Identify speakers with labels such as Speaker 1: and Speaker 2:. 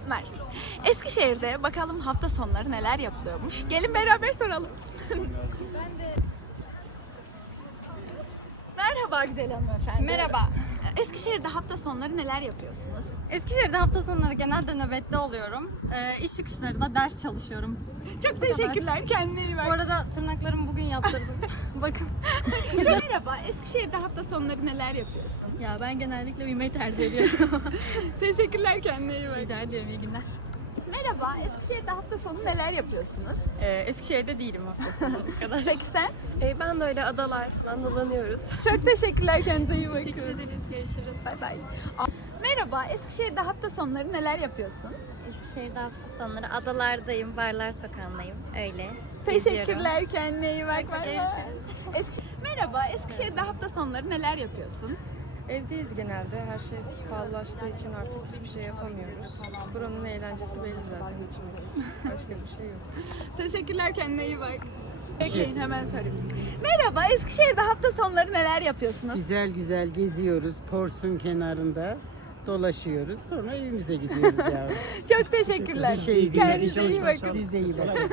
Speaker 1: var. Eskişehir'de bakalım hafta sonları neler yapılıyormuş. Gelin beraber soralım. Merhaba güzel hanımefendi.
Speaker 2: Merhaba.
Speaker 1: Eskişehir'de hafta sonları neler yapıyorsunuz?
Speaker 2: Eskişehir'de hafta sonları genelde nöbette oluyorum. İş çıkışları da ders çalışıyorum.
Speaker 1: Çok teşekkürler. Kendine iyi
Speaker 2: Bu
Speaker 1: bak.
Speaker 2: arada tırnaklarımı bugün yaptırdım. Bakın.
Speaker 1: Merhaba. Eskişehir'de hafta sonları neler yapıyorsun?
Speaker 2: Ya ben genellikle uyumayı tercih ediyorum.
Speaker 1: Teşekkürler. Kendine iyi bak.
Speaker 2: Rica ediyorum, iyi günler.
Speaker 1: Merhaba. Eskişehir'de hafta sonu neler yapıyorsunuz?
Speaker 3: Eskişehir'de değilim hafta sonu bu kadar.
Speaker 1: Peki sen?
Speaker 3: Ben de öyle adalar falan dolanıyoruz.
Speaker 1: Çok teşekkürler. Kendinize iyi bakın.
Speaker 3: Teşekkür ederiz. Görüşürüz.
Speaker 1: Bay bay. Merhaba. Eskişehir'de hafta sonları neler yapıyorsun?
Speaker 4: Eskişehir'de hafta sonları adalardayım, barlar sokağındayım. Öyle.
Speaker 1: Teşekkürler. Kendine iyi bak. Bay bay.
Speaker 4: Görüşürüz.
Speaker 1: Merhaba. Eskişehir'de hafta sonları neler yapıyorsun?
Speaker 3: Evdeyiz genelde. Her şey pahalılaştığı için artık hiçbir şey yapamıyoruz. Buranın eğlencesi belli zaten içimde. Başka bir şey yok.
Speaker 1: Teşekkürler. Kendine iyi bak. Bekleyin hemen sorayım. Merhaba. Eskişehir'de hafta sonları neler yapıyorsunuz?
Speaker 5: Güzel güzel geziyoruz. Porsun kenarında dolaşıyoruz. Sonra evimize gidiyoruz yavrum.
Speaker 1: Çok teşekkürler.
Speaker 5: Bir şey değil.
Speaker 1: Kendinize iyi bakın.
Speaker 5: Siz de iyi bakın.